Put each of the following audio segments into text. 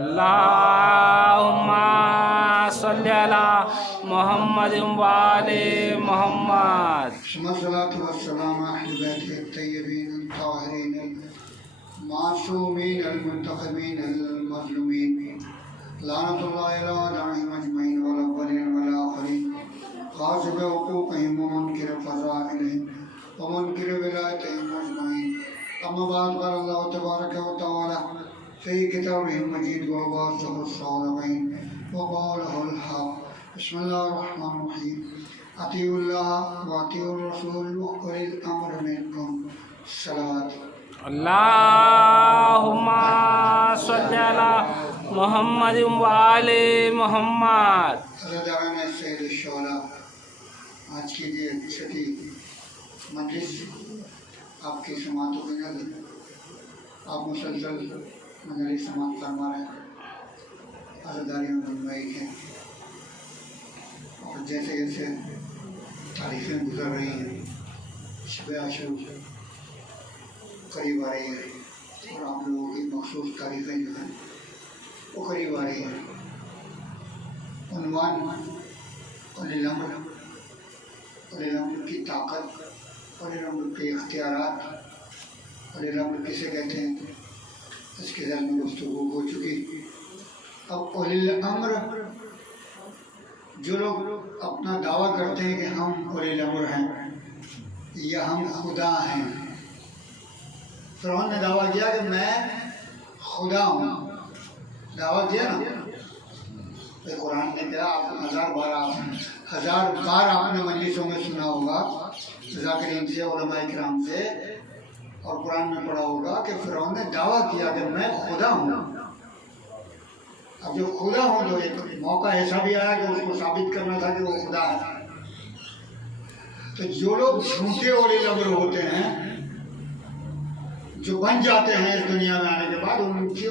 अल्लाहुम्मा सल्ली अला मोहम्मद वाले मोहम्मद। सल्लल्लाहु वस्सलाम अहले बैत तय्यबीन ताहिरीन मासूमीन अलमुंतखबीन अलमज़लूमीन लानतुल्लाहि अलैहिम अजमईन वल अव्वलीन वल आखिरीन ग़ासिब हुकूक़िहिम व मुनकिर फ़ज़ाइलिहिम व मुनकिर विलायतिहिम अजमईन। अम्मा बाद क़ाल अल्लाहु तबारक व तआला फ़ी किताबिहिल मजीद व बासहुस सालिहीन व क़ौलुहुल हक़। बिस्मिल्लाहिर रहमानिर रहीम। अतीउल्लाह व अतीउर रसूल व उलिल अम्र मिनकुम। सलात। अल्लाहुम्मा सल्ली अला मोहम्मद वाले मोहम्मद। रज़ान सैयद शोला, आज की ये छठी मजलिस आपकी समातों में नज़र आप मुसलसल मजलिस समात फरमा रहे हैं, अज़ादारियों में मुनमई हैं और जैसे जैसे तारीखें गुजर रही हैं, शब आशूर करीब आ रही है और आप लोगों की मखसूस तारीखें जो हैं वो करीब आ रही हैं। उन्वान उलिल अम्र की ताकत, उलिल अम्र के इख्तियारात, उलिल अम्र किसे कहते हैं, इसके ज़र में गुफ्तगू हो चुकी। अब उलिल अम्र जो लोग अपना दावा करते हैं कि हम उलिल अम्र हैं या हम खुदा हैं। फ़िरौन ने दावा किया कि मैं खुदा हूँ, दावा किया ना। तो कुरान ने कहा, आप हज़ार बार आपने मजलिसों में सुना होगा ज़ाकिरीन से, उलमाए किराम से, और कुरान में पढ़ा होगा कि फ़िरौन ने दावा किया कि मैं खुदा हूँ। अब जो खुदा हूँ तो एक मौका ऐसा भी आया कि उसको साबित करना था कि वो खुदा है। तो जो लोग झूठे उलिल अम्र होते हैं, जो बन जाते हैं इस दुनिया में आने के बाद, उनकी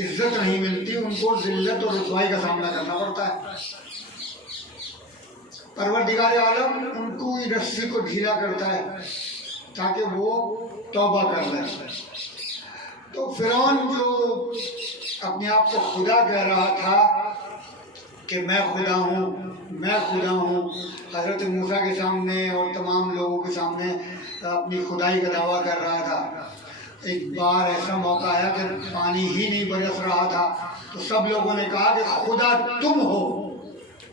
इज्जत नहीं मिलती, उनको जिल्लत और रुसवाई का सामना करना पड़ता है। परवरदिगार आलम उनको रस्सी को ढीला करता है ताकि वो तौबा कर ले। तो फ़िरौन जो अपने आप को खुदा कह रहा था कि मैं खुदा हूँ, मैं खुदा हूँ, हज़रत मूसा के सामने और तमाम लोगों के सामने अपनी खुदाई का दावा कर रहा था। एक बार ऐसा मौका आया कि पानी ही नहीं बरस रहा था, तो सब लोगों ने कहा कि खुदा तुम हो,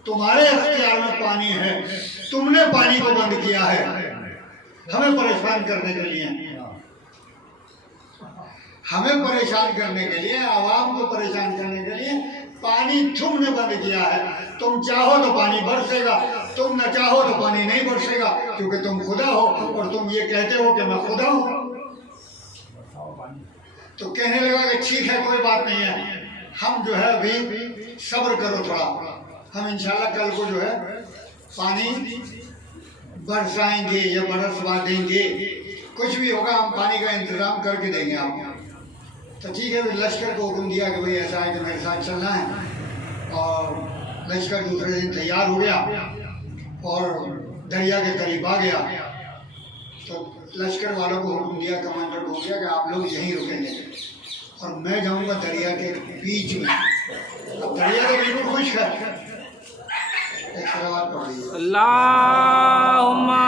तुम्हारे अख्तियार में पानी है, तुमने पानी को बंद किया है हमें परेशान करने के लिए, हमें परेशान करने के लिए, आवाम को परेशान करने के लिए पानी तुमने बंद किया है। तुम चाहो तो पानी बरसेगा, तुम न चाहो तो पानी नहीं बरसेगा, क्योंकि तुम खुदा हो और तुम ये कहते हो कि मैं खुदा हूँ। तो कहने लगा कि ठीक है, कोई बात नहीं है, हम जो है अभी सब्र करो थोड़ा, हम इंशाल्लाह कल को जो है पानी बरसाएंगे या बरसवा देंगे, कुछ भी होगा हम पानी का इंतज़ाम करके देंगे आपको। तो ठीक है, लश्कर को हुक्म दिया कि भाई ऐसा है कि मेरे साथ चलना है, और लश्कर दूसरे दिन तैयार हो गया और दरिया के करीब आ गया। तो लश्कर वालों को हुक्म दिया, कमांडर को दिया कि आप लोग यहीं रुकेंगे और मैं जाऊंगा दरिया के बीच में। अब दरिया तो बिल्कुल खुश्क है। एक सलावत पढ़िए। अल्लाहुम्मा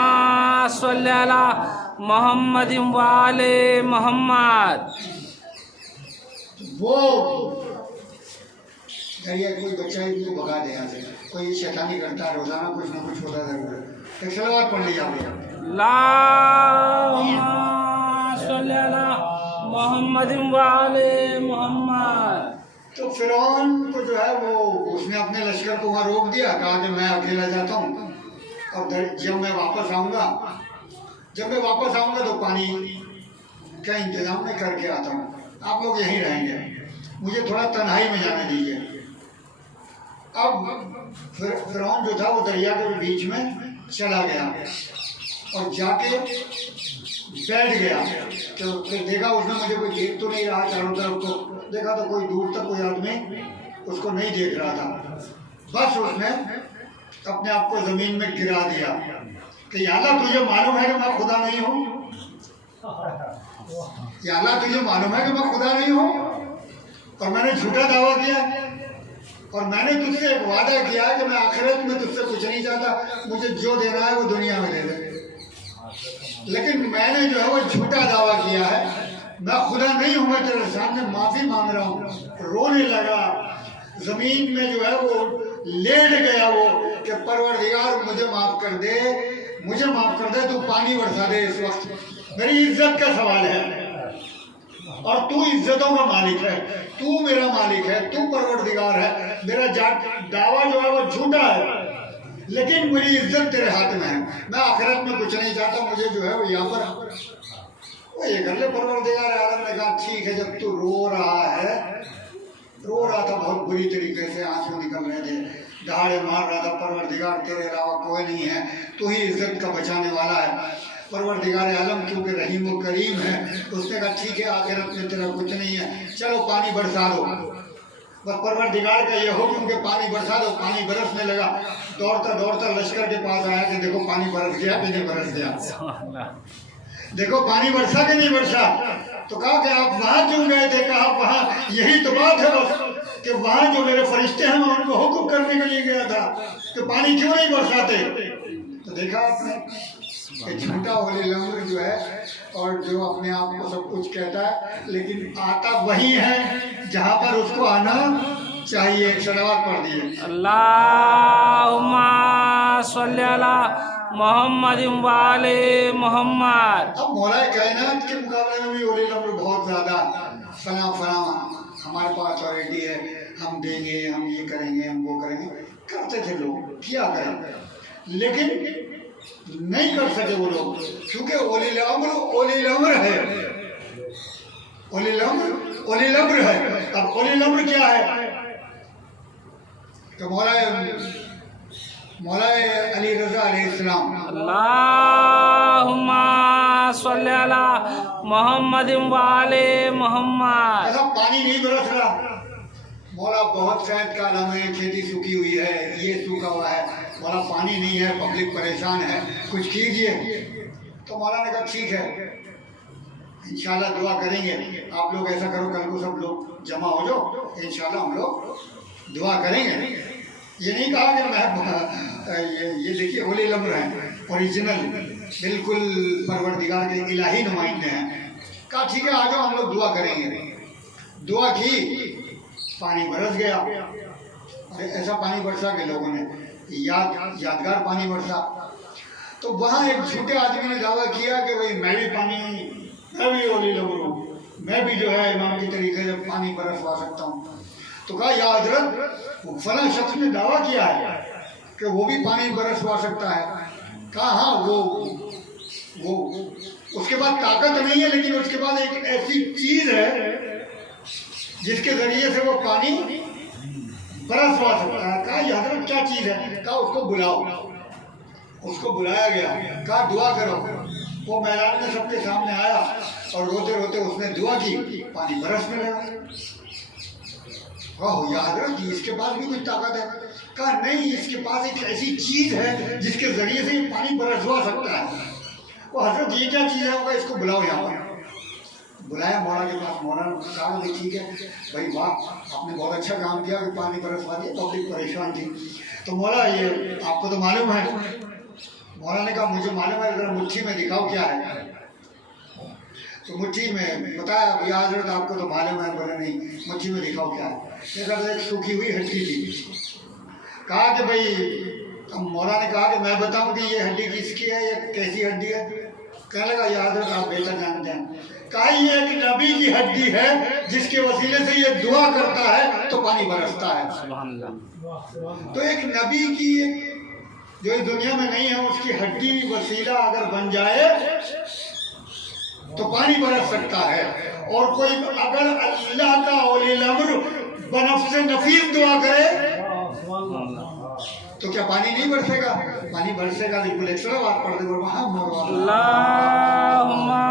सल्ली अला मोहम्मद वाले मोहम्मद। वो दरिया कोई बच्चा इनको भगा दे यहाँ से, कोई शैतानी करता है रोजाना कुछ ना कुछ होता जरूर है। एक सलवात पढ़ लीजिए आप। अल्लाहुम्मा सल्ली अला मोहम्मद वाले मोहम्मद। तो फिरौन को जो है वो उसने अपने लश्कर को वहाँ रोक दिया, कहा कि मैं अकेला जाता हूँ और जब मैं वापस आऊँगा तो पानी का इंतजाम मैं करके आता हूँ, आप लोग यहीं रहेंगे, मुझे थोड़ा तन्हाई में जाने दीजिए। अब फिरौन जो था वो दरिया के बीच में चला गया और जाके बैठ गया। तो फिर देखा उसने, मुझे कोई देख तो नहीं रहा चारों तरफ, तो देखा तो कोई दूर तक कोई आदमी उसको नहीं देख रहा था। बस उसने अपने आप को जमीन में गिरा दिया कि या अल्लाह तुझे मालूम है कि मैं खुदा नहीं हूँ, या अल्लाह तुझे मालूम है कि मैं खुदा नहीं हूँ, और मैंने झूठा दावा किया, और मैंने तुझसे एक वादा किया कि मैं आखिरत में तुझसे कुछ नहीं चाहता, मुझे जो देना है वो दुनिया में दे दे, लेकिन मैंने जो है वो झूठा दावा किया है, मैं खुदा नहीं हूँ, मैं तेरे सामने माफी मांग रहा हूँ। रोने लगा, जमीन में जो है वो लेट गया वो कि परवरदिगार मुझे माफ कर दे, तू पानी बरसा दे, इस वक्त मेरी इज्जत का सवाल है और तू इज्जतों का मालिक है, तू मेरा मालिक है, तू परवरदिगार है, मेरा दावा जो है वो झूठा है, लेकिन मेरी इज्जत तेरे हाथ में है, मैं आखिरत में कुछ नहीं चाहता, मुझे जो है वो यहाँ पर वो ये कर ले। परवरदिगार आलम ने कहा ठीक है, जब तू रो रहा था बहुत बुरी तरीके से, आंसू निकल रहे थे, दहाड़े मार रहा था, परवरदिगार तेरे अलावा कोई नहीं है, तू ही इज्जत का बचाने वाला है। परवरदिगार आलम क्योंकि रहीम व करीम है, उसने कहा ठीक है, आखिरत में तेरा कुछ नहीं है, चलो पानी बरसा दो। बस परवरदिगार का ये हुक्म कि पानी बरसा दो, पानी बरसने लगा। दौड़ता लश्कर के पास आया कि देखो पानी बरस गया कि नहीं बरस गया, देखो पानी बरसा कि नहीं बरसा। तो कहा कि आप वहां क्यों गए थे, कहा वहां यही तो बात है बस कि वहां जो मेरे फरिश्ते हैं मैं उनको हुक्म करने के लिए गया था कि पानी क्यों नहीं बरसाते। तो देखा आपने कि झूठा ओले लम्र जो है और जो अपने आप को सब कुछ कहता है, लेकिन आता वही है जहाँ पर उसको आना चाहिए। एक सलावत पढ़ दिए। अल्लाहुम्मा सल्ली अला मोहम्मद वाले मोहम्मद। अब मौलाए कायनात के मुकाबले में भी ओले लम्र बहुत ज्यादा फला हमारे पास अथॉरिटी है, हम देंगे, हम ये करेंगे, हम वो करेंगे, करते थे लोग, किया करें, लेकिन नहीं कर सके वो लोग, क्योंकि ओले लम्र है, ओले लम्र है। अब ओले लम्र क्या है? तो मौलाए अली रज़ा अलैहिस्सलाम, अल्लाहुम्मा सल्ली अला मोहम्मद वाले मोहम्मद। ऐसा पानी नहीं बरस रहा, मौला बहुत शायद का आलम है, खेती सूखी हुई है, ये सूखा हुआ है, मौला पानी नहीं है, पब्लिक परेशान है, कुछ कीजिए। तो मौला ने कहा ठीक है, इंशाल्लाह दुआ करेंगे, आप लोग ऐसा करो, कल को सब लोग जमा हो जाओ, इंशाल्लाह हम लोग दुआ करेंगे। ये नहीं कहा कि मैं ये देखिए ओले लम्र हैं, ओरिजिनल बिल्कुल परवरदिगार के इलाही नुमाइंदे हैं। कहा ठीक है, आ जाओ, हम लोग दुआ करेंगे। दुआ की, पानी बरस गया। अरे ऐसा पानी बरसा के लोगों ने यादगार पानी बरसा। तो वहाँ एक झूठे आदमी ने दावा किया कि भाई मैं भी ओले लम्र हूँ, मैं भी जो है इमाम के तरीके से पानी बरसवा सकता हूँ। तो कहा या हजरत, फला शख्स ने दावा किया है कि वो भी पानी बरसवा सकता है। कहा हाँ, वो उसके पास ताकत नहीं है, लेकिन उसके पास एक ऐसी चीज है जिसके जरिए से वो पानी बरसवा सकता है। कहा या हजरत क्या चीज है? कहा उसको बुलाओ। उसको बुलाया गया, कहा दुआ करो। वो मैदान में सबके सामने आया और रोते रोते उसने दुआ की, पानी बरसने लगा। याद रख, इसके पास भी कुछ ताकत है? कहा नहीं, इसके पास एक ऐसी चीज है जिसके जरिए से ये पानी बरसवा सकता है। वो हजरत ये क्या चीज है? होगा, इसको बुलाओ यहाँ पर। बुलाया मौला के पास। मौला ने कहा ठीक है भाई, वाह, आपने बहुत अच्छा काम किया कि पानी बरसवा दिया, पब्लिक परेशान थी। तो मौला ये आपको तो मालूम है मौलाना ने कहा मुझे मालूम है, अगर मुट्ठी में दिखाओ क्या है। तो मुट्ठी में बताया, भैया हजरत आपको तो मालूम है। बोले नहीं, मुट्ठी में दिखाओ क्या है। देखा तो एक सूखी हुई हड्डी थी। कहा कि भाई, अब मौलाना ने कहा कि मैं बताऊं कि ये हड्डी किसकी है, ये कैसी हड्डी है। कहने लगा या हजरत आप बेहतर जानते हैं। कहा ये एक नबी की हड्डी है, जिसके वसीले से ये दुआ करता है तो पानी बरसता है। सुभान अल्लाह। तो एक नबी की जो इस दुनिया में नहीं है, उसकी हड्डी वसीला अगर बन जाए तो पानी बरस सकता है। और कोई अगर अल्लाह का औलिल अम्र बनफ्से नफीस दुआ करे तो क्या पानी नहीं बरसेगा? पानी बरसेगा। बिल्कुल एक बात पढ़ दे, अल्लाहुम्मा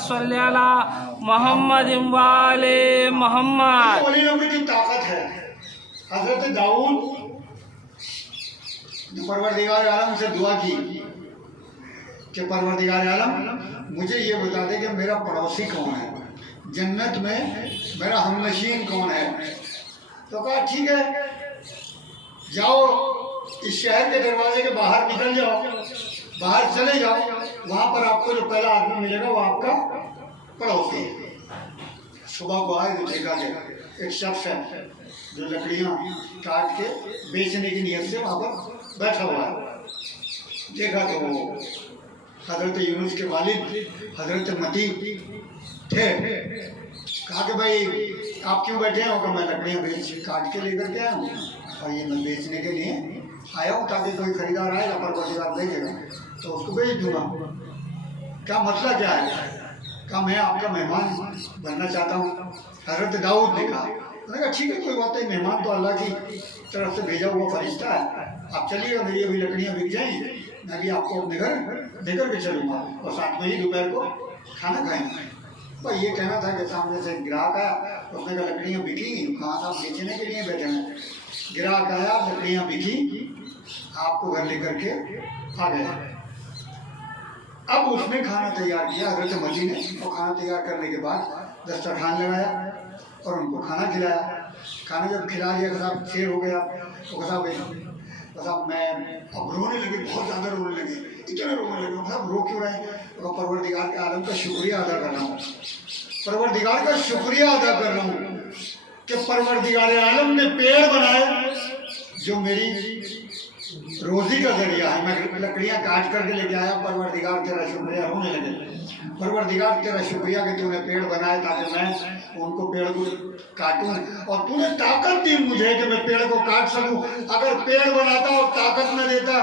सल्ली अला मोहम्मद व आले मोहम्मद। औलिल अम्र की ताकत है। हजरत दाऊद ने परवरदिगार आलम से दुआ की कि परवरदिगार आलम मुझे ये बता दे कि मेरा पड़ोसी कौन है, जन्नत में मेरा हमनशीन कौन है। तो कहा ठीक है, जाओ इस शहर के दरवाजे के बाहर निकल जाओ, बाहर चले जाओ, वहां पर आपको जो पहला आदमी मिलेगा वो आपका पड़ोसी है। सुबह को आए तो देखा कि एक शख्स है जो लकड़ियां काट के बेचने की नियत से वहां पर बैठा हुआ है। देखा तो वो हजरत यूनुस के वालिद हजरत मती थे। कहा कि भाई आप क्यों बैठे हो? कि मैं लकड़ियां काट के लेकर के आया हूँ और ये मैं बेचने के लिए आया हूँ, ताकि कोई खरीदार आएगा, परवरदिगार देखेगा तो उसको बेच दूंगा। क्या मसला क्या है? कहा मैं आपका मेहमान बनना चाहता हूँ। हजरत दाऊद ने कहा, उन्होंने कहा ठीक है, कोई बात नहीं, मेहमान तो अल्लाह की तरफ से भेजा हुआ फरिश्ता है, आप चलिएगा, मेरी अभी लकड़ियाँ बिक जाएंगी, मैं भी आपको अपने घर लेकर के चलूँगा और साथ में ही दोपहर को खाना खाएंगे। भाई ये कहना था कि सामने से ग्राहक आया, उसने कहा लकड़ियाँ बिकी, कहाँ था बेचने के लिए बैठे हैं। ग्राहक आया, लकड़ियाँ बिकी, आपको घर लेकर के आ गया। अब उसने खाना तैयार किया, हजरत मजी ने, और खाना तैयार करने के बाद दस्तरखान लगाया और उनको खाना खिलाया। खाना जब खिला दिया, साहब शेर हो गया, तो साहब मैं अब रोने लगे, बहुत ज़्यादा रोने लगे, इतने रोने लगे। साहब रो क्यों रहे? तो परवरदिगार के आलम का शुक्रिया अदा कर रहा हूँ, परवरदिगार का शुक्रिया अदा कर रहा हूँ कि परवरदिगार आलम ने पेड़ बनाए जो मेरी रोजी का जरिया है। मैं लकड़ियाँ काट करके लेके आया, परवरदिगार तेरा शुक्रिया। होने लगे, परवरदिगार तेरा शुक्रिया कि तूने पेड़ बनाए ताकि मैं उनको पेड़ को काटूं, और तूने ताकत दी मुझे कि मैं पेड़ को काट सकूं। अगर पेड़ बनाता और ताकत न देता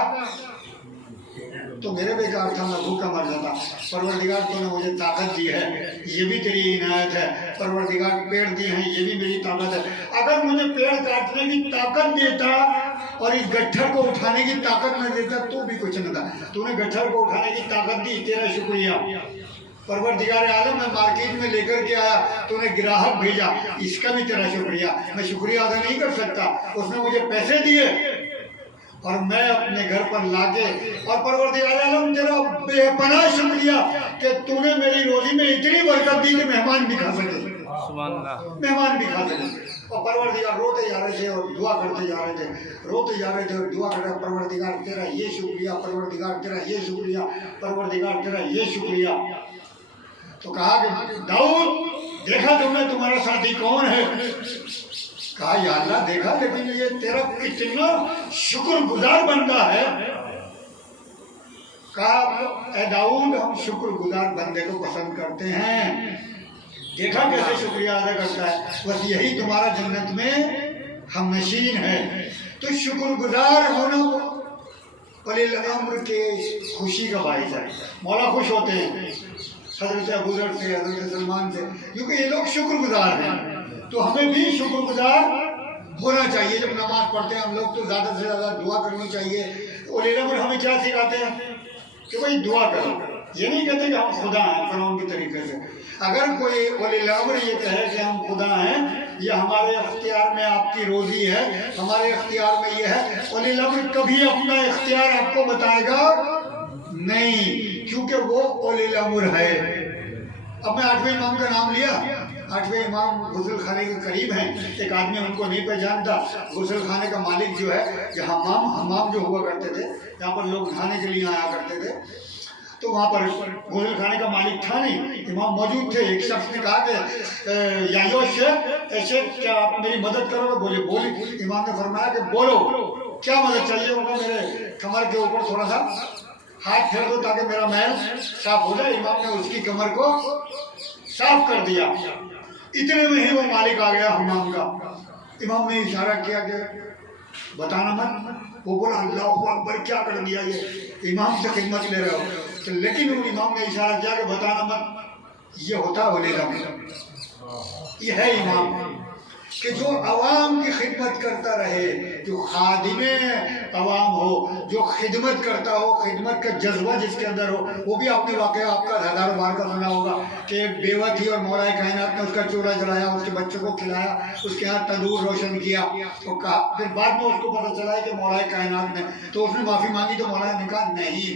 तो मेरे बेकार था, मैं भूखा मर जाता। परवरदिगार तूने मुझे ताकत दी है, ये भी तेरी इनायत है। परवरदिगार पेड़ दिए हैं, ये भी मेरी ताकत है। अगर मुझे पेड़ काटने की ताकत देता और इस गट्ठर को उठाने की ताकत न देता तो भी कुछ न था। तूने गट्ठर को उठाने की ताकत दी, तेरा शुक्रिया। परवरदिगार आलम मैं मार्केट में लेकर के आया, तूने ग्राहक भेजा, इसका भी तेरा शुक्रिया। मैं शुक्रिया अदा नहीं कर सकता, उसने मुझे पैसे दिए और मैं अपने घर पर लाके, और परवरदिगार आलम तेरा बेपनाह शुक्रिया कि तूने मेरी रोजी में इतनी बरकत दी कि मेहमान भी खा सके, मेहमान भी खा सके। और परवरदिगार रोते जा रहे थे और दुआ करते जा रहे थे, रोते जा रहे थे और दुआ कर रहे, परवरदिगार तेरा ये शुक्रिया, परवरदिगार तेरा ये शुक्रिया, परवरदिगार तेरा ये शुक्रिया। तो कहा कि दाऊद देखा तुमने तुम्हारा साथी कौन है? कहा या अल्लाह देखा, लेकिन ये तेरा कितना शुक्रगुजार बंदा है। कहा ए दाऊद हम शुक्रगुजार बंदे को पसंद करते हैं। देखा कैसे शुक्रिया अदा करता है, बस यही तुम्हारा जन्नत में हम नशीन है। तो शुक्रगुजार होना वलील अम्र के खुशी का बाइस है। मौला खुश होते हैं हजरत अबू ज़र से, हजरत सलमान से, क्योंकि ये लोग शुक्रगुजार हैं। तो हमें भी शुक्रगुजार होना चाहिए। जब नमाज पढ़ते हैं हम लोग तो ज़्यादा से ज़्यादा दुआ करनी चाहिए। वलील अम्र हमें क्या सिखाते हैं कि भाई दुआ करो। ये नहीं कहते कि हम खुदा हैं फ़िरौन के तरीके से। अगर कोई वलील अम्र ये कहे कि हम खुदा हैं, ये हमारे अख्तियार में आपकी रोज़ी है, हमारे अख्तियार में ये है, वलील अम्र कभी अपना इख्तियार आपको बताएगा नहीं, क्योंकि वो वलील अम्र है। अब मैं 8वें इमाम का नाम लिया, 8वें इमाम गुसल खाने के करीब हैं। एक आदमी उनको नहीं पहचानता। गुसल खाने का मालिक जो है, ये हमाम जो हुआ करते थे, यहाँ पर लोग नहाने के लिए आया करते थे, तो वहाँ पर गुसल खाने का मालिक था नहीं, इमाम मौजूद थे। एक शख्स ने कहा कि यायो शेख क्या आप मेरी मदद करोगे? बोले। इमाम ने फरमाया कि बोलो क्या मदद चाहिए होगा? मेरे कमर के ऊपर थोड़ा सा हाथ फेर दो ताकि मेरा मैल साफ हो जाए। इमाम ने उसकी कमर को साफ कर दिया। इतने में ही वो मालिक आ गया हमाम का। इमाम ने इशारा किया कि बताना मत। वो बोला अल्लाहु अकबर, क्या कर दिया ये, इमाम से खिदमत ले रहे हो। तो लेकिन वो इमाम ने इशारा किया कि बताना मत। ये होता है वलीला में, ये है इमाम कि जो अवाम की खिदमत करता रहे, जो खादिमे अवाम हो, जो खिदमत करता हो, खिदमत का जज्बा जिसके अंदर हो। वो भी आपने वाकया आपका हज़ारों बार का सुना होगा कि एक बेवा थी और मौलाए कायनात ने उसका चूल्हा जलाया, उसके बच्चों को खिलाया, उसके यहाँ तंदूर रोशन किया। तो कहा, फिर बाद में उसको पता चला है कि मौलाए कायनात ने, तो उसने माफ़ी मांगी। तो मौलाना ने कहा नहीं,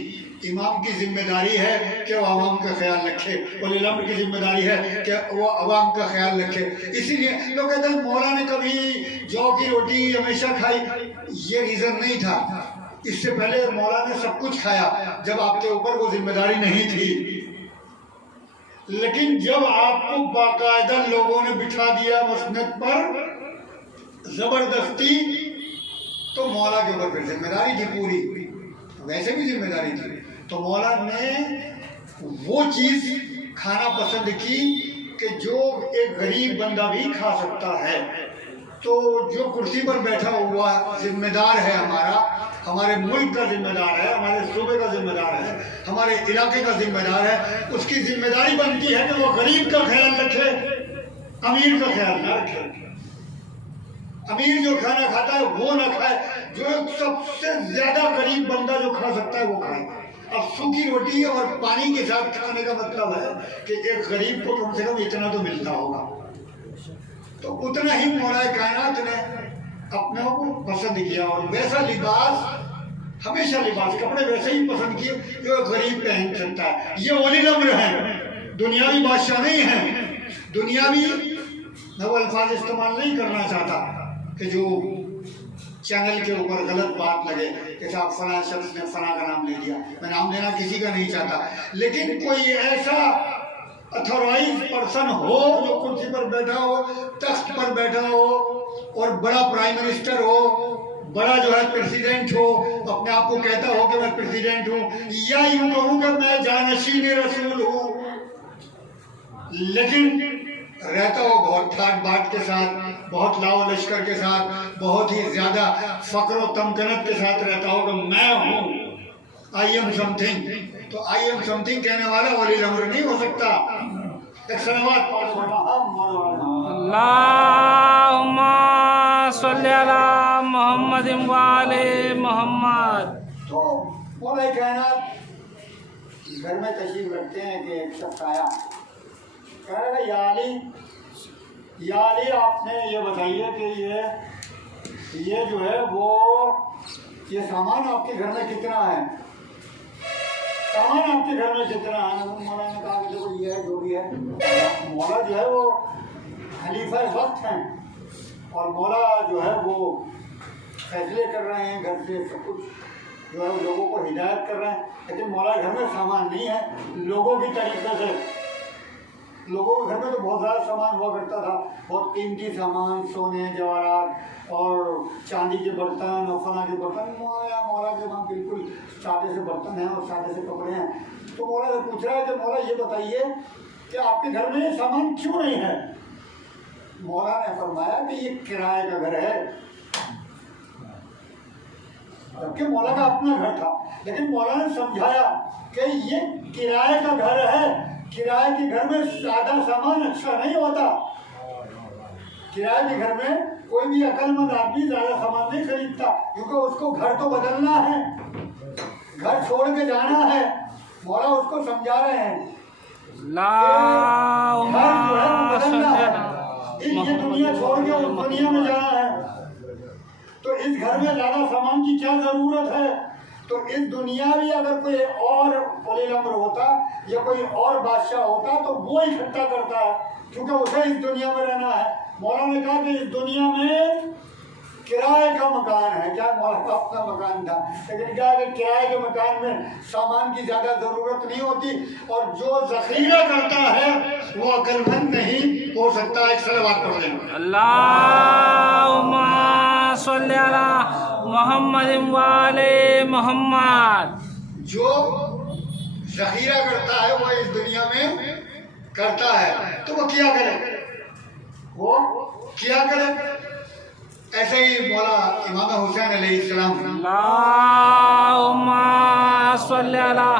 इमाम की जिम्मेदारी है कि वो अवाम का ख्याल रखे, वली अम्र की जिम्मेदारी है कि वो अवाम का ख्याल रखे। इसीलिए लोग कहते हैं मौला ने कभी जौ की रोटी हमेशा खाई, ये रीज़न नहीं था। इससे पहले मौला ने सब कुछ खाया जब आपके ऊपर वो जिम्मेदारी नहीं थी। लेकिन जब आपको बाकायदा लोगों ने बिठा दिया मसनद पर जबरदस्ती, तो मौला के ऊपर फिर जिम्मेदारी थी पूरी, वैसे भी जिम्मेदारी थी। तो मौला ने वो चीज़ खाना पसंद की कि जो एक गरीब बंदा भी खा सकता है। तो जो कुर्सी पर बैठा हुआ जिम्मेदार है, हमारे मुल्क का जिम्मेदार है, हमारे सूबे का जिम्मेदार है, हमारे इलाके का जिम्मेदार है, उसकी जिम्मेदारी बनती है कि वो गरीब का ख्याल रखे, अमीर का ख्याल ना रखे। अमीर जो खाना खाता है वो ना खाए, जो सबसे ज्यादा गरीब बंदा जो खा सकता है वो खाए। अब सूखी रोटी और पानी के साथ खाने का मतलब है कि एक गरीब को कम से कम इतना तो मिलता होगा। तो उतना ही मौलाए कायनात ने अपने को पसंद किया और वैसा लिबास, हमेशा लिबास कपड़े वैसे ही पसंद किए जो गरीब पहन सकता है। ये वली अम्र है, दुनियावी बादशाह नहीं है। दुनियावी मैं वो अल्फाज इस्तेमाल नहीं करना चाहता कि जो चैनल के ऊपर गलत बात लगे कि साहब फला शख्स ने फला का नाम ले दिया। मैं नाम लेना किसी का नहीं चाहता, लेकिन कोई ऐसा अथॉराइज पर्सन हो जो कुर्सी पर बैठा हो, तख्त पर बैठा हो और बड़ा प्राइम मिनिस्टर हो, बड़ा जो है प्रेसिडेंट हो, अपने आप को कहता हो कि मैं प्रेसिडेंट हूँ, या यूं कहूँ कि मैं जानशीन रसूल हूँ, लेकिन रहता हो बहुत ठाट बाट के साथ, बहुत लाव लश्कर के साथ, बहुत ही ज्यादा फक्र व तमकनत के साथ रहता हो कि मैं हूँ, आई एम समथिंग। तो आई एम समथिंग कहने वाला वली अम्र नहीं हो सकता। एक सलावत अल्लाहुम्मा सल्ली अला मुहम्मद व आले मुहम्मद। तो मौलाए कायनात घर में तशरीफ रखते हैं कि एक शख्स आया, कह रहा है या अली आपने ये बताइए कि ये जो है वो ये सामान आपके घर में कितना है, सामान आपके घर में कितना है। मौला ने कहा कि देखो ये है जो भी है। मौला जो है वो खलीफा वक्त हैं और मौला जो है वो फैसले कर रहे हैं, घर से सब कुछ जो है लोगों को हिदायत कर रहे हैं। लेकिन मौला घर में सामान नहीं है लोगों की तरीके से। लोगों के घर में तो बहुत ज़्यादा सामान हुआ करता था, बहुत कीमती सामान, सोने जवाहरात और चांदी के बर्तन और फला के बर्तन। मौला के वहाँ बिल्कुल सादे से बर्तन हैं और सादे से कपड़े हैं। तो मौला से पूछ रहा है कि मौला ये बताइए कि आपके घर में ये सामान क्यों नहीं है। मौला ने फरमाया कि ये किराए का घर है, जबकि मौला का अपना घर था। लेकिन मौला ने समझाया कि ये किराए का घर है, किराए के घर में सादा सामान अच्छा नहीं होता। किराए के घर में कोई भी अक्लमंद आदमी ज्यादा सामान नहीं खरीदता, क्योंकि उसको घर तो बदलना है, घर छोड़ के जाना है। मौला उसको समझा रहे हैं घर जो है वो बदलना है, ये दुनिया छोड़ के उस दुनिया में जाना है। तो इस घर में ज्यादा सामान की क्या जरूरत है। तो इस दुनिया में अगर कोई और वली अम्र होता या कोई और बादशाह होता तो वो इकट्ठा करता है, क्योंकि उसे इस दुनिया में रहना है। मौला ने कहा कि इस दुनिया में किराए का मकान है, क्या मौला का अपना मकान था, लेकिन क्या है कि किराए के मकान में सामान की ज़्यादा ज़रूरत नहीं होती, और जो ज़ख़ीरा करता है वो अक्लमंद नहीं हो सकता। एक सलवात पढ़ दें। अल्लाहुम्मा सल्ली अला मुहम्मद वाले मोहम्मद। जो ज़ख़ीरा करता है वो इस दुनिया में करता है, तो वो क्या करे, वो क्या करे। ऐसे ही मौला इमाम हुसैन अलैहिस्सलाम अल्लाहुम्मा सल्ली अला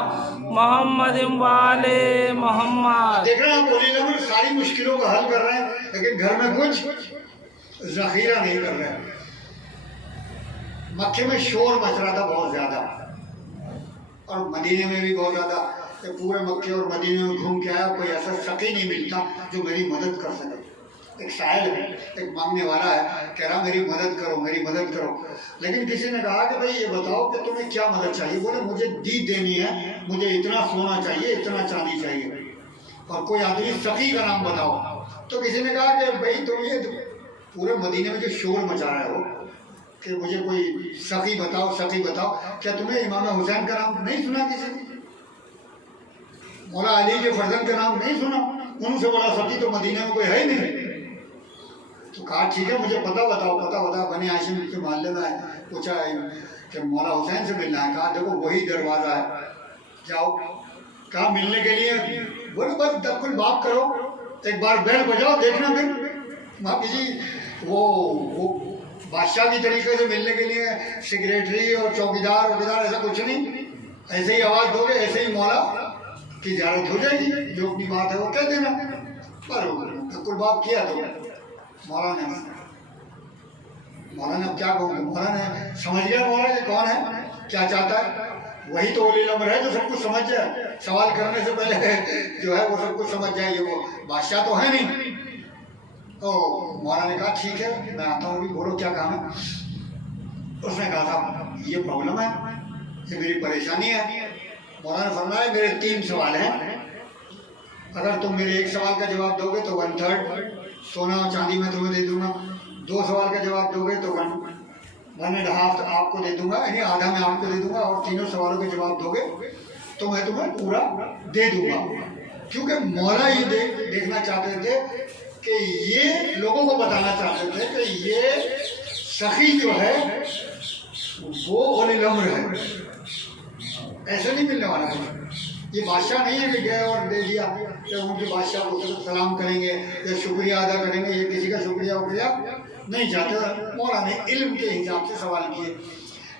मुहम्मद वाले मोहम्मद। देख रहे हैं आप, वली अम्र सारी मुश्किलों का हल कर रहे हैं, लेकिन घर में कुछ ज़ख़ीरा नहीं कर रहे हैं। मक्के में शोर मच रहा था बहुत ज़्यादा, और मदीने में भी बहुत ज़्यादा। पूरे मक्के और मदीने में घूम के आया, कोई ऐसा सकी नहीं मिलता जो मेरी मदद कर सके। एक साहिल है, एक मांगने वाला है, कह रहा मेरी मदद करो, मेरी मदद करो। लेकिन किसी ने कहा कि भाई ये बताओ कि तुम्हें क्या मदद चाहिए। बोले मुझे दी देनी है, मुझे इतना सोना चाहिए, इतना चांदी चाहिए, और कोई आदमी सखी का नाम बताओ। तो किसी ने कहा कि भाई तुम ये पूरे मदीने में जो शोर मचा रहे हो कि मुझे कोई सखी बताओ, सखी बताओ, क्या तुम्हें इमाम हुसैन का नाम नहीं सुना किसी ने? मौला अली के फर्जंद का नाम नहीं सुना? उनसे बड़ा सखी तो मदीने में कोई है ही नहीं। तो कहा ठीक है, मुझे पता बताओ, पता बताओ। बनी हाशिम के मोहल्ले में पूछा कि मौला हुसैन से मिलना है। कहा देखो वही दरवाज़ा है, जाओ। कहा मिलने के लिए? बोले बस दखल बात करो, एक बार बेल बजाओ, देखना फिर वहाँ किसी वो बादशाह की तरीके से मिलने के लिए सेक्रेटरी और चौकीदार वकीदार ऐसा कुछ नहीं। ऐसे ही आवाज़ दोगे, ऐसे ही मौला की ज़्यारत हो जाएगी। जो अपनी बात है वो कह देना। पर दखल बात किया तो मौला ने अब क्या कहूँगा, मौला ने समझ गया मौला कि कौन है, क्या चाहता है। वही तो वली अम्र है जो सब कुछ समझ जाए, सवाल करने से पहले जो है वो सब कुछ समझ जाए। ये वो बादशाह तो है नहीं। तो मौला ने कहा ठीक है, मैं आता हूँ, भी बोलो क्या काम है। उसने कहा साहब ये प्रॉब्लम है, ये मेरी परेशानी है। मौला ने फरमाया मेरे 3 सवाल हैं, अगर तुम मेरे एक सवाल का जवाब दोगे तो 1/3 सोना और चांदी में तुम्हें दे दूंगा। 2 सवाल का जवाब दोगे तो 1.5 आपको दे दूंगा, यानी आधा मैं आपको दे दूंगा। और 3 सवालों के जवाब दोगे तो मैं तुम्हें पूरा दे दूंगा। क्योंकि मौला ये देखना चाहते थे कि ये लोगों को बताना चाहते थे कि ये सखी जो है वो वली अम्र है, ऐसे नहीं मिलने वाला है। ये बादशाह नहीं है कि गए और दे दिया, या उनके बादशाह को सलाम करेंगे या शुक्रिया अदा करेंगे। ये किसी का शुक्रिया वक्रिया नहीं चाहते। मौला ने इल्म के हिसाब से सवाल किए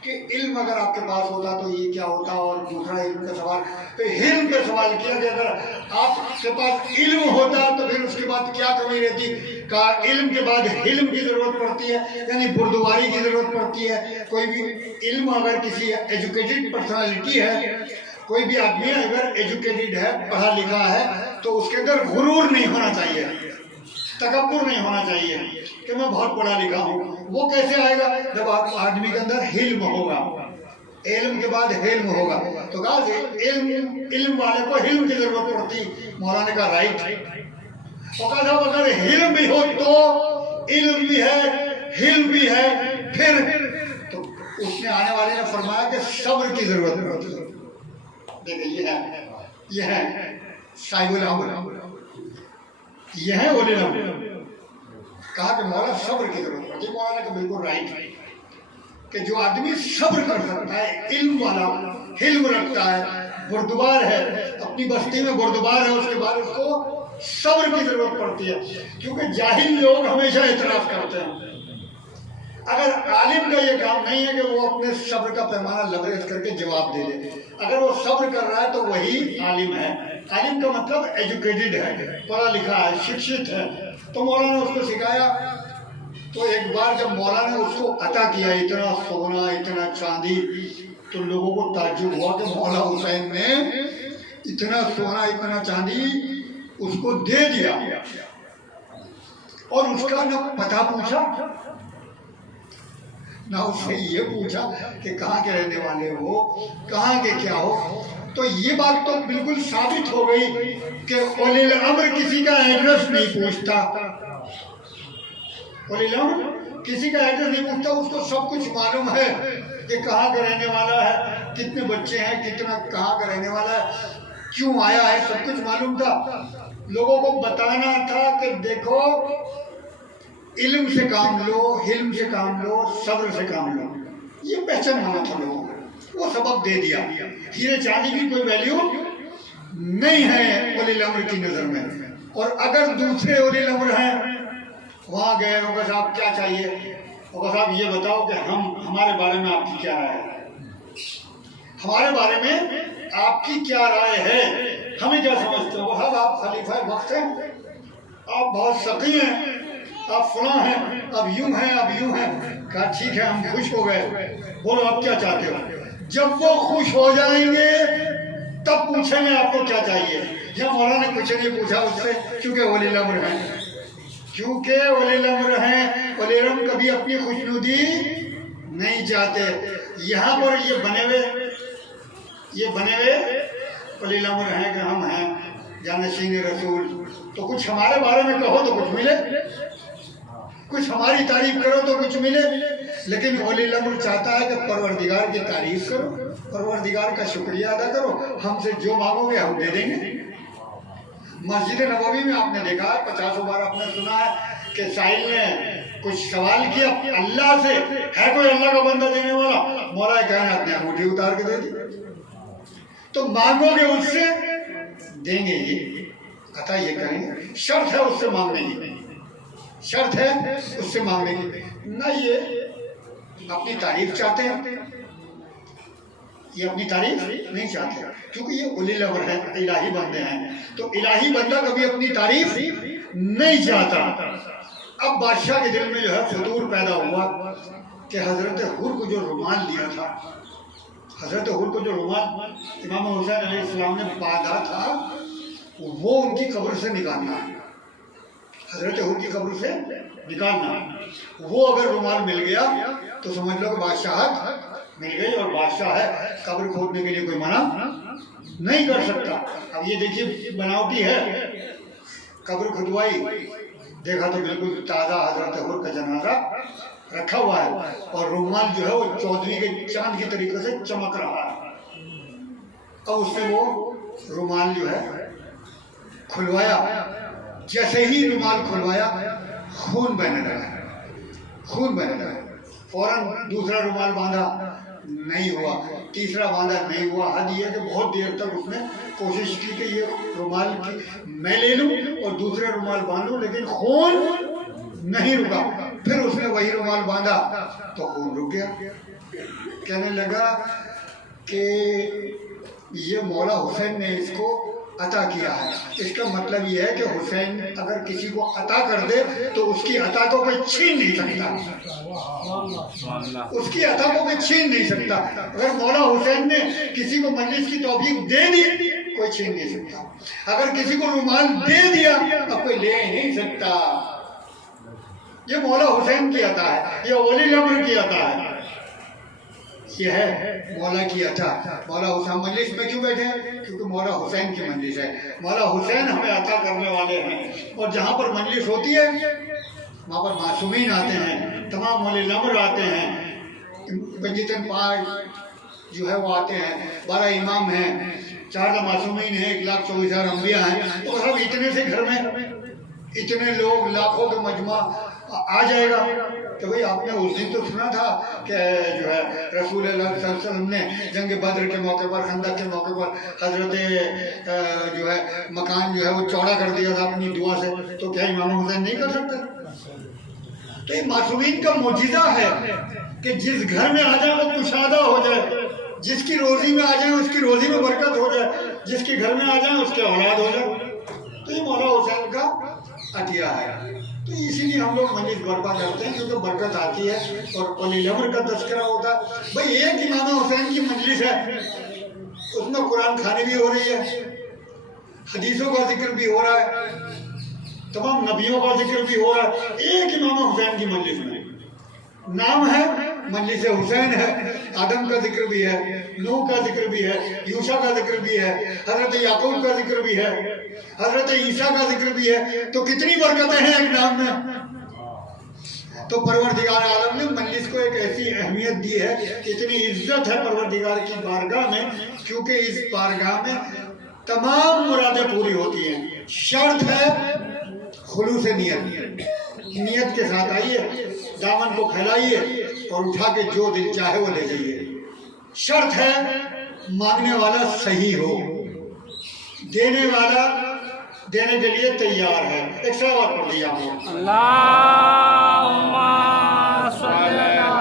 कि इल्म अगर आपके पास होता तो ये क्या होता, और दूसरा इल्म का सवाल तो हिल्म पे सवाल किया कि अगर आपके पास इल्म होता तो फिर उसके बाद क्या कमी रहती। का इल्म के बाद हिल्म की ज़रूरत पड़ती है, यानी बुर्दवारी की ज़रूरत पड़ती है। कोई भी इल्म अगर किसी एजुकेटेड पर्सनालिटी है, कोई भी आदमी अगर एजुकेटेड है, पढ़ा लिखा है, तो उसके अंदर गुरूर नहीं होना चाहिए, तकब्बुर नहीं होना चाहिए कि मैं बहुत पढ़ा लिखा हूँ। वो कैसे आएगा जब आदमी के अंदर हिल्म होगा, इल्म के बाद हिल्म होगा। तो कहा इल्म वाले को हिल्म की जरूरत पड़ती। मौला ने कहा राइट। और कहा साहब अगर हिल्म भी हो तो इल्म भी है, हिल्म भी है, फिर तो उसने आने वाले ने फरमाया कि सब्र की जरूरत पड़ती है। देखिए ये है साहिबुल अम्र, ये है वली अम्र। कहा कि मौला सब्र की जरूरत पड़ती है। मौला ने कहा बिल्कुल राइट कि जो आदमी सब्र कर सकता है, इल्म वाला, हिल्म रखता है, बुर्दबार है, अपनी बस्ती में बुर्दबार है, उसके बाद उसको सब्र की जरूरत पड़ती है। क्योंकि जाहिल लोग हमेशा इतराज करते हैं। अगर आलिम का ये काम नहीं है कि वो अपने सब्र का पैमाना लबरेज करके जवाब दे दे। अगर वो सब्र कर रहा है तो वही आलिम है। आलिम का मतलब एजुकेटेड है, पढ़ा लिखा है, शिक्षित है। तो मौला ने उसको सिखाया। तो एक बार जब मौला ने उसको अता किया इतना सोना, इतना चांदी, तो लोगों को ताज्जुब हुआ कि मौला हुसैन ने इतना सोना, इतना चांदी उसको दे दिया। और उसका न पता पूछा ना उससे ये पूछा कि कहाँ के रहने वाले हो, कहाँ के क्या हो। तो ये बात तो बिल्कुल साबित हो गई कि उलिल अम्र किसी का एड्रेस नहीं पूछता। उलिल अम्र किसी का एड्रेस नहीं पूछता, उसको सब कुछ मालूम है कि कहाँ का रहने वाला है, कितने बच्चे हैं, कितना कहाँ का रहने वाला है, क्यों आया है, सब कुछ मालूम था। लोगों को बताना था कि देखो इल्म से काम लो, हिल्म से काम लो, सब्र से काम लो, ये पहचान होना था लोगों को। वो सबक दे दिया। हीरे चांदी की कोई वैल्यू नहीं है उलिल अम्र की नजर में। और अगर दूसरे उलिल अम्र हैं, वहाँ गए, उनका साहब क्या चाहिए, उनका साहब ये बताओ कि हमारे बारे में आपकी क्या राय है, हमारे बारे में आपकी क्या राय है, हमें क्या समझते हो। साहब आप खलीफा वक्त हैं, आप बहुत सकी हैं, आप फला हैं, अब यूं हैं, अब यूं हैं। कहा ठीक है, हम खुश हो गए, बोलो आप क्या चाहते हो। जब वो खुश हो जाएंगे तब पूछेंगे आपको क्या चाहिए। या मौलाना ने कुछ नहीं पूछा उससे, क्योंकि उलिल अम्र हैं, क्योंकि उलिल अम्र हैं। उलिल अम्र कभी अपनी खुशनुदी नहीं चाहते। यहाँ पर ये बने हुए उलिल अम्र हैं कि हम हैं जानशीन रसूल, तो कुछ हमारे बारे में कहो तो कुछ मिले, कुछ हमारी तारीफ करो तो कुछ मिले। लेकिन उलिल अम्र चाहता है कि परवरदिगार की तारीफ करो, परवरदिगार का शुक्रिया अदा करो, हमसे जो मांगोगे हम दे देंगे। मस्जिद नबवी में आपने देखा है, 50 बार आपने सुना है कि साहिल ने कुछ सवाल किया अल्लाह से, है कोई अल्लाह का बंदा देने वाला, मौला कायनात ने अंगूठी उतार के दे दी। तो मांगोगे उससे देंगे, ये अता ये करेंगे, शर्त है उससे मांगने की, शर्त है उससे मांगने की। ना ये अपनी तारीफ चाहते हैं, ये अपनी तारीफ नहीं चाहते, क्योंकि ये उलिल अम्र है, इलाही बंदे हैं। तो इलाही बंदा कभी अपनी तारीफ नहीं चाहता। अब बादशाह के दिल में जो है फतूर पैदा हुआ कि हजरत हुर को जो रुमाल दिया था, हजरत हुर को जो रुमाल इमाम हुसैन अलैहिस्सलाम ने बांधा था, वो उनकी कब्र से निकालना, हजरत हुर की कब्र से निकालना। वो अगर रुमाल मिल गया तो समझ लो कि बादशाहत मिल गई, और बादशाह है, कब्र खोदने के लिए कोई मना नहीं कर सकता। अब ये देखिए बनावटी है, कब्र खुदवाई, देखा तो बिल्कुल ताज़ा हजरत हुर का जनाजा रखा हुआ है, और रुमाल जो है वो चौधरी के चांद की तरीके से चमक रहा है। और उससे वो रुमाल जो है खुलवाया, जैसे ही रुमाल खुलवाया खून बहने लगा, खून बहने लगा। फौरन दूसरा रुमाल बांधा, नहीं हुआ, तीसरा बांधा, नहीं हुआ। हद ये कि बहुत देर तक उसने कोशिश की कि ये रुमाल मैं ले लूं और दूसरा रुमाल बांधूं, लेकिन खून नहीं रुका। फिर उसने वही रुमाल बांधा तो खून रुक गया। कहने लगा कि ये मौला हुसैन ने इसको अता किया है। इसका मतलब ये है कि हुसैन अगर किसी को अता कर दे तो उसकी अता को कोई छीन नहीं सकता, उसकी अता को कोई छीन नहीं सकता। अगर मौला हुसैन ने किसी को मजलिस की तौफीक दे दी, कोई छीन नहीं सकता। अगर किसी को रुमाल दे दिया अब कोई ले नहीं सकता। ये मौला हुसैन की अता है, ये उलिल अम्र की अता है, ये है मौला की अता। मौला हुसैन मजलिस में क्यों बैठे हैं? क्योंकि मौला हुसैन की मजलिस है, मौला हुसैन हमें अता करने वाले हैं। और जहाँ पर मजलिस होती है वहाँ पर मासूमीन आते हैं, तमाम उलिल अम्र आते हैं, पंजितन पाक जो है वो आते हैं, 12 इमाम हैं, 4 मासूमीन हैं, 1,24,000 अंबिया हैं। तो सब इतने से घर में इतने लोग, लाखों का मजमा आ जाएगा। तो भाई आपने उस दिन तो सुना था कि जो है रसूल अल्लाह सल्लल्लाहु अलैहि वसल्लम ने जंग बद्र के मौके पर, खंदक के मौके पर हजरत जो है मकान जो है वो चौड़ा कर दिया था अपनी दुआ से। तो क्या इमाम हुसैन नहीं कर सकते? तो ये मासूमीन का मोजिज़ा है कि जिस घर में आ जाए वो कुशादा हो जाए, जिसकी रोजी में आ जाए उसकी रोजी में बरकत हो जाए, जिसके घर में आ जाए उसके औलाद हो जाए। तो ये मौला हुसैन का अतिया है। तो इसीलिए हम लोग मजलिस बर्पा करते हैं, क्योंकि बरकत आती है और उलिल अम्र का तज़किरा होता है। भाई एक इमाम हुसैन की मजलिस है, उसमें कुरान खानी भी हो रही है, हदीसों का जिक्र भी हो रहा है, तमाम नबियों का जिक्र भी हो रहा है, एक इमाम हुसैन की मजलिस में। नाम है मजलिस हुसैन है, आदम का जिक्र भी है, नूह का जिक्र भी है, यूशा का जिक्र भी है, हजरत याकूब का जिक्र भी है, हजरत ईसा का जिक्र भी है। तो कितनी बरकतें हैं एक नाम में। तो परवरदिगार आलम ने मजलिस को एक ऐसी अहमियत दी है, इतनी इज्जत है परवरदिगार की बारगाह में, क्योंकि इस बारगाह में तमाम मुरादें पूरी होती हैं। शर्त है खुलूस नियत, नियत के साथ आइए, दामन को फैलाइए और उठा के जो दिल चाहे वो ले जाइए। शर्त है मांगने वाला सही हो, देने वाला देने के लिए तैयार है। एक सवाल पढ़ दिया अल्लाहुम्मा सल्ली अला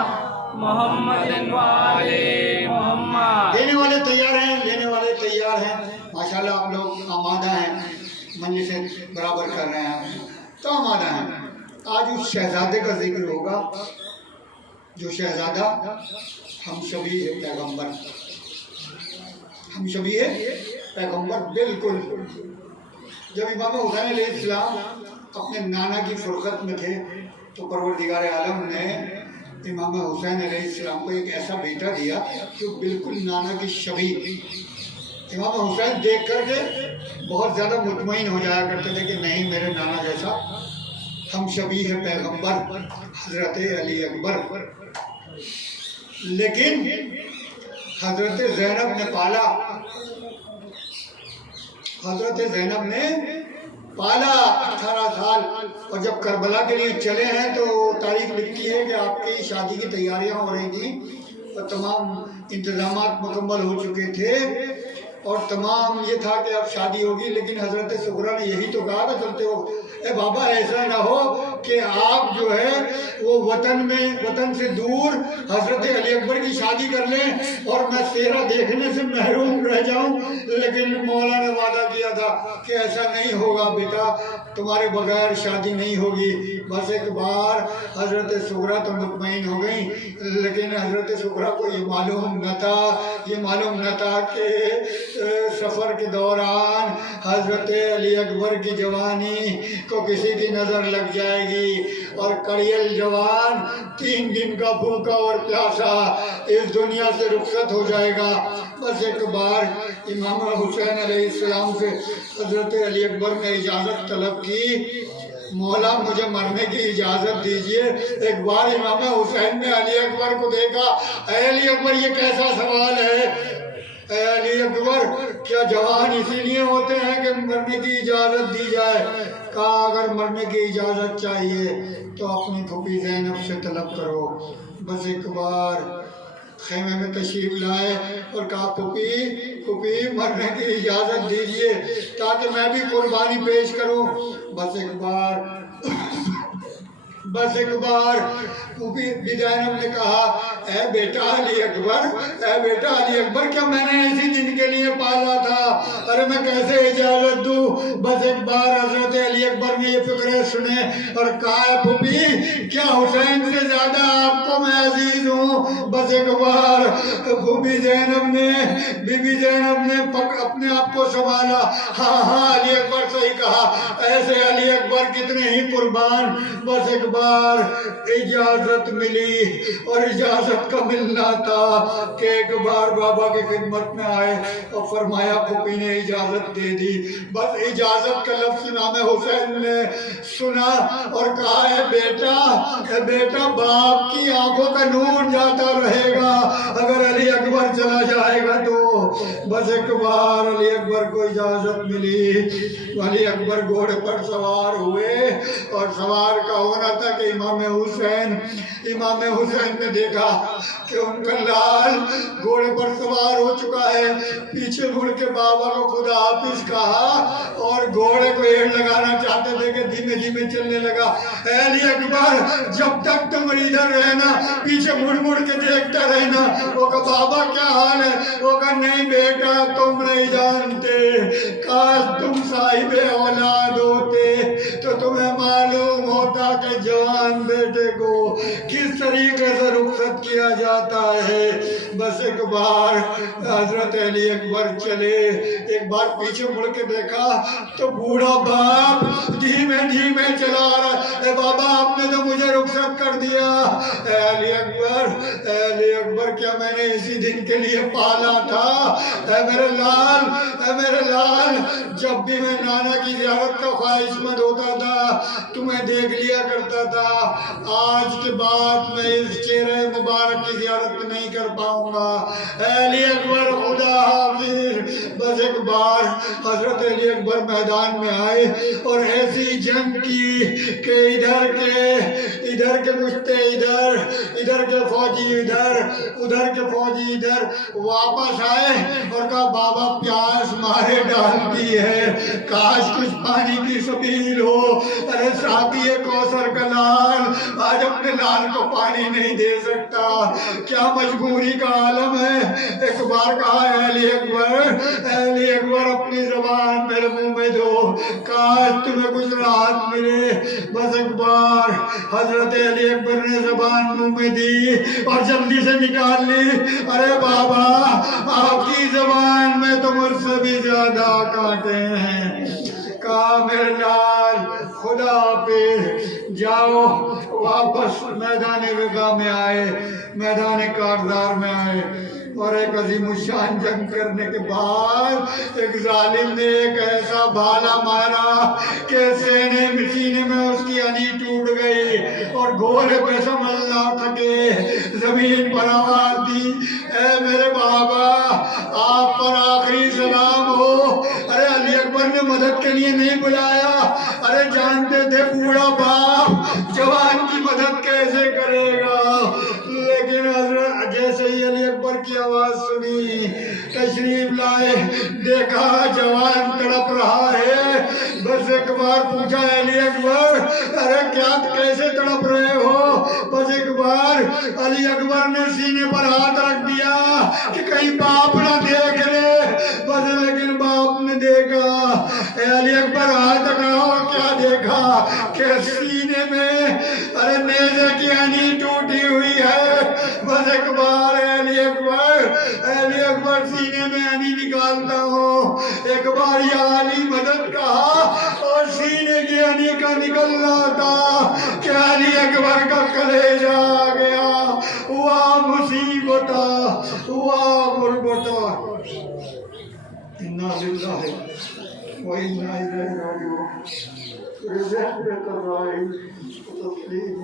मुहम्मदिन व आले मुहम्मद। देने वाले तैयार हैं, लेने वाले तैयार हैं। माशाल्लाह आप लोग आमादा हैं, मजलिस से बराबर कर रहे हैं तो आमादा हैं। आज उस शहजादे का जिक्र होगा जो शहजादा हम सभी है पैगम्बर, हम सभी है पैगम्बर बिल्कुल। जब इमाम हुसैन अलैहिस्सलाम अपने नाना की फुरकत में थे तो परवरदिगार आलम ने इमाम हुसैन अलैहिस्सलाम को एक ऐसा बेटा दिया जो बिल्कुल नाना की शबी। इमाम हुसैन देख करके बहुत ज़्यादा मुतमईन हो जाया करते थे कि नहीं मेरे नाना जैसा हम शबी है पैगम्बर हजरत अली अकबर। लेकिन हजरत ज़ैनब ने पाला, हजरत ज़ैनब ने पाला 18 साल। और जब करबला के लिए चले हैं तो तारीख लिखती है कि आपकी शादी की तैयारियां हो रही थी और तमाम इंतजामात मुकम्मल हो चुके थे और तमाम ये था कि अब शादी होगी। लेकिन हजरत सुगरा ने यही तो कहा था चलते हो, ए बाबा ऐसा ना हो कि आप जो है वो वतन से दूर हजरत अली अकबर की शादी कर लें और मैं सेहरा देखने से महरूम रह जाऊं। लेकिन मौला ने वादा किया था कि ऐसा नहीं होगा बेटा, तुम्हारे बगैर शादी नहीं होगी। बस एक बार हजरत सुगरा तो मुतमईन हो गई, लेकिन हजरत सुगरा को ये मालूम न था कि सफ़र के दौरान हजरत अली अकबर की जवानी को किसी की नज़र लग जाएगी और कड़ियल जवान 3 दिन का भूखा और प्यासा इस दुनिया से रुखसत हो जाएगा। बस एक बार इमाम हुसैन अलैहिस्सलाम से हजरत अली अकबर ने इजाज़त तलब की, मौला मुझे मरने की इजाज़त दीजिए। एक बार इमाम हुसैन ने अली अकबर को देखा, अली अकबर ये कैसा सवाल है, अली अकबर क्या जवान इसीलिए होते हैं कि मरने की इजाज़त दी जाए? कहा अगर मरने की इजाज़त चाहिए तो अपनी फूफी ज़ैनब से तलब करो। बस एक बार खेमे में तशरीफ लाए और कहा फूफी मरने की इजाज़त दीजिए ताकि मैं भी कुर्बानी पेश करूं। बस एक बार फूफी ज़ैनब ने कहा, ए बेटा अली अकबर क्या मैंने इसी दिन के लिए पाला था? अरे मैं कैसे इजाज़त दूँ? बस एक बार हजरत अली अकबर ने ये फिक्र सुने और कहा, फूफी क्या हुसैन से ज़्यादा आपको मैं अजीज हूँ? बस एक बार बीबी ज़ैनब ने अपने आप को संभाला, हाँ अली अकबर सही कहा, ऐसे अली अकबर कितने ही कुर्बान। बस एक बार इजाज़त मिली और इजाज़त का मिलना था कि एक बार बाबा की खिदमत में आए और फरमाया फूफी ने इजाज़त दे दी। बस इजाज़त का लफ्ज़ इमाम हुसैन ने सुना और कहा, ए बेटा बाप की आंखों का नूर जाता रहेगा अगर अली अकबर चला जाएगा तो। बस एक बार अली अकबर को इजाज़त मिली, अली अकबर घोड़े पर सवार हुए और सवार का होना था कि इमाम हुसैन ने देखा कि उनका लाल घोड़े पर सवार हो चुका है। पीछे मुड़ के बाबा को खुदा हाफिज कहा और घोड़े को एड़ लगाना चाहते थे कि धीमे धीमे चलने लगा। अली अकबर जब तक तुम इधर रहना पीछे मुड़ के देखता रहना। वो कहा बाबा क्या हाल है? वो कहा नहीं बेटा तुम नहीं जानते, काश तुम साहिब औलाद होते तो तुम्हें मालूम होता कि जवान बेटे को किस तरीके से रुखसत किया जाता है। बस एक बार हजरत अली अकबर चले, एक बार पीछे मुड़ के देखा तो बूढ़ा बाप धीमे धीमे चला आ रहा है। बाबा आपने तो मुझे रुखसत कर दिया। अली अकबर क्या मैंने इसी दिन के लिए पाला था? मेरे लाल, जब भी मैं नाना की ज़ियारत का ख्वाहिशमंद होता था तुम्हें देख लिया करता था। आज के बाद मैं इस चेहरे मुबारक की ज़ियारत नहीं कर पाऊंगा। अली अकबर खुदा हाफिज। बस एक बार हजरत अली अकबर मैदान में आए और ऐसी जंग की कि इधर के मुश्ते इधर के फौजी उधर के फौजी इधर। वापस आए और कहा बाबा प्यास मारे डालती है, काश कुछ पानी की सबील हो। अरे साथी कौसर का लाल आज अपने लाल को पानी नहीं दे सकता, क्या मजबूरी का आलम है। एक बार कहा अली अकबर अपनी जबान मेरे मुंह में दो, काश तुम्हें कुछ राहत मिले। बस एक बार हजरत अली अकबर ने जबान मुंह में दी और जल्दी से निकाल ली। अरे बाबा आपकी जबान में तो मुझसे भी ज्यादा कांटे हैं। कहा मेरे लाल खुदा पे जाओ। वापस मैदान विगा में आए, मैदान कारदार में आए और एक अजीमुशान जंग करने के बाद एक जालिम ने एक ऐसा भाला मारा कि सीने में उसकी अनी टूट गई और घोड़े पे संभल ना सके, जमीन पर आवाज दी ए मेरे बाबा आप पर आखिरी सलाम हो। अरे अली अकबर ने मदद के लिए नहीं बुलाया। अरे जानते थे बूढ़ा बाप जवान की मदद कैसे करेगा, लेकिन हजरत जैसे ही अली अकबर की आवाज सुनी तशरीफ लाए, देखा जवान तड़प रहा है। बस एक बार पूछा अली अकबर अरे क्या कैसे तड़प रहे हो? बस एक बार अली अकबर ने सीने पर हाथ रख दिया कि कहीं बाप ना देख ले। बस लेकिन बाप ने देखा। अली अकबर हाथ रखा और क्या देखा कि सीने में अरे नेज़े की अनी टूटी हुई है। बस एक बार अली अकबर सीने में अनी निकालता हूँ, एक बार या अली मदद कहा और सीने की अनी का निकलना था कि अली अकबर का कलेजा आ गया। हुआ मुसीबता, हुआ गुर्बता। इन्ना लिल्लाहि व इन्ना इलैहि राजिऊन। रिज़्क़ कर रहा है तस्लीम